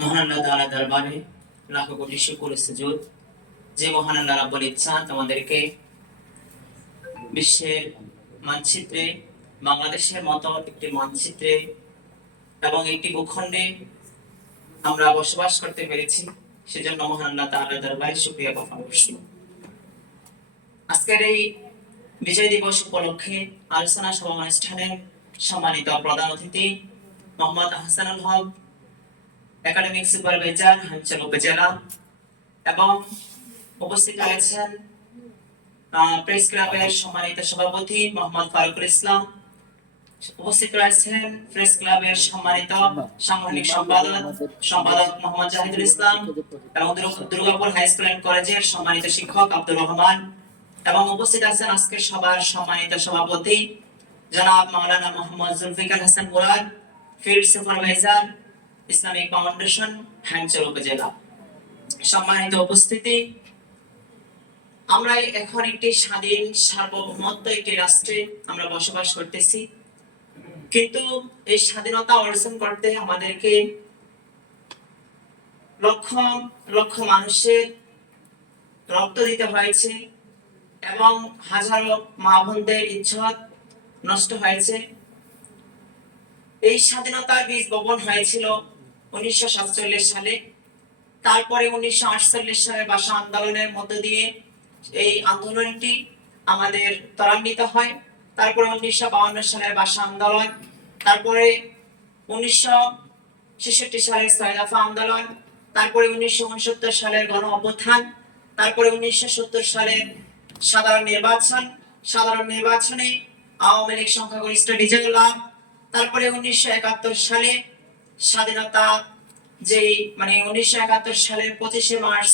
মহান আল্লাহ দরবারে কোটি শুকর সুজুদ। যে মহান আল্লাহ রাব্বুল ইচ্ছা তোমাদেরকে বিশ্বের মানচিত্রে, বাংলাদেশের মতো একটি মানচিত্রে এবং একটি ভূখণ্ডে আমরা বসবাস করতে পেরেছি, সেজন্য মহান আল্লাহ তাআলা দরবারে শুকরিয়া জ্ঞাপন করছি। আজকের এই বিজয় দিবস উপলক্ষে আলোচনা সভা অনুষ্ঠানের সম্মানিত প্রধান অতিথি মোহাম্মদ হাসানুল হক একাডেমিক সুপারভাইজার হামচল উপজেলা এবং উপস্থিত আহ, প্রেস ক্লাবের সম্মানিত সভাপতি মোহাম্মদ ফারুকুল ইসলাম। উপস্থিত রয়েছেন প্রেস ক্লাবের সম্মানিত সাংগঠনিক সম্পাদক সম্পাদক মোহাম্মদ জাহিদুল ইসলাম এবং দুর্গাপুর হাই স্কুল অ্যান্ড কলেজের সম্মানিত শিক্ষক আব্দুর রহমান এবং উপস্থিত আছেন আজকের সবার সম্মানিত সভাপতি জনাব মাওলানা Mohammad Zulfiqar Hasan Murad field supervisor Islamic foundation Hangchal উপজেলা। সম্মানিত উপস্থিতি আমরা এখন একটি স্বাধীন, সার্বভৌমত্ব একটি রাষ্ট্রে আমরা বসবাস করতেছি। কিন্তু এই স্বাধীনতা অর্জন করতে আমাদেরকে লক্ষ লক্ষ মানুষের রক্ত দিতে হয়েছে এবং হাজারো মা বোনদের ইজ্জত নষ্ট হয়েছে। এই স্বাধীনতার বীজ বপন হয়েছিল উনিশশো সাতচল্লিশ সালে, তারপরে উনিশশো আটচল্লিশ সালে ভাষা আন্দোলনের মধ্য দিয়ে এই আন্দোলনটি আমাদের ত্বরান্বিত হয়। তারপরে উনিশশো সালের ভাষা আন্দোলন, তারপরে উনিশশো ছেষট্টি সালের ছয় আন্দোলন, তারপরে উনিশশো উনসত্তর সালের গণ অভ্যুত্থান, তারপরে উনিশশো সত্তর সালের সাধারণ নির্বাচন, সাধারণ নির্বাচনে আওয়ামী লীগ সংখ্যাগরিষ্ঠ বিজয় লাভ তারপরে উনিশশো একাত্তর সালে স্বাধীনতা যেই মানে উনিশশো একাত্তর সালের পঁচিশে মার্চ,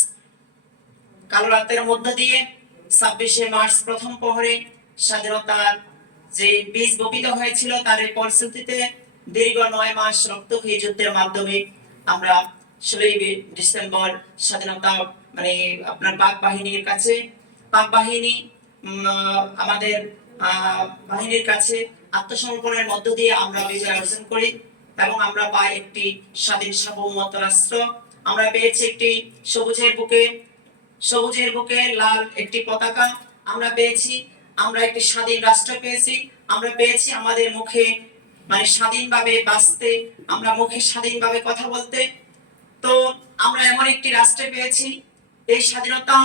কালো রাতের মধ্য দিয়ে ছাব্বিশে মার্চ প্রথম প্রহরে স্বাধীনতার যে বীজ বপিত হয়েছিল তার পরিস্থিতিতে দীর্ঘ নয় মাস রক্তক্ষয়ী যুদ্ধের মাধ্যমে আমরা ষোলোই ডিসেম্বর স্বাধীনতা মানে আপনার পাক বাহিনীর কাছে, পাক বাহিনী আমাদের বাহিনীর কাছে আত্মসমর্পণের মধ্য দিয়ে আমরা বিজয় অর্জন করি। এবং আমরা পাই একটি স্বাধীন সার্বভৌমত্ব রাষ্ট্র। আমরা পেয়েছি একটি সবুজের বুকে সবুজের বুকে লাল একটি পতাকা। আমরা পেয়েছি, আমরা একটি স্বাধীন রাষ্ট্র পেয়েছি। আমরা পেয়েছি আমাদের মুখে মানে স্বাধীনভাবে বাঁচতে, আমরা মুখে স্বাধীনভাবে কথা বলতে। তো আমরা এমন একটি রাষ্ট্রে পেয়েছি। এই স্বাধীনতা,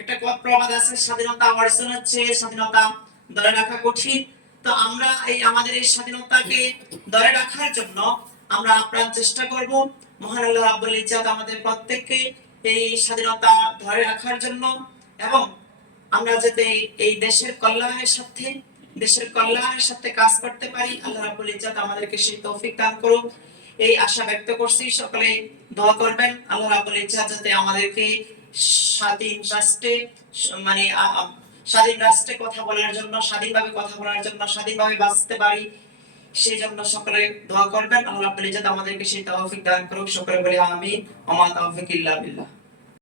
একটা প্রবাদ আছে, স্বাধীনতা অর্জন হচ্ছে, স্বাধীনতা ধরে রাখা কঠিন। তো আমরা এই আমাদের এই স্বাধীনতাকে ধরে রাখার জন্য আমরা আপ্রাণ চেষ্টা করব। মহান আল্লাহ রাব্বুল ইজ্জাত আমাদের প্রত্যেককে এই স্বাধীনতা ধরে রাখার জন্য এবং আমরা যাতে এই দেশের কল্যাণের সাথে, দেশের কল্যাণের সাথে কাজ করতে পারি, আল্লাহ রাব্বুল ইজ্জাত আমাদেরকে সেই তৌফিক দান করুন এই আশা ব্যক্ত করছি, সকলে দোয়া করবেন। আল্লাহ রাব্বুল ইজ্জাত যাতে আমাদেরকে স্বাধীন রাষ্ট্রে মানে স্বাধীন রাষ্ট্রে কথা বলার জন্য, স্বাধীনভাবে কথা বলার জন্য, স্বাধীনভাবে বাঁচতে পারি সেই জন্য সকলে দোয়া করবেন। আল্লাহ ইজ্জাত আমাদেরকে সেই তাহফিক দান করুক। সকলে বলে আমি আমার তাহফিক ইল্লা বিল্লাহ।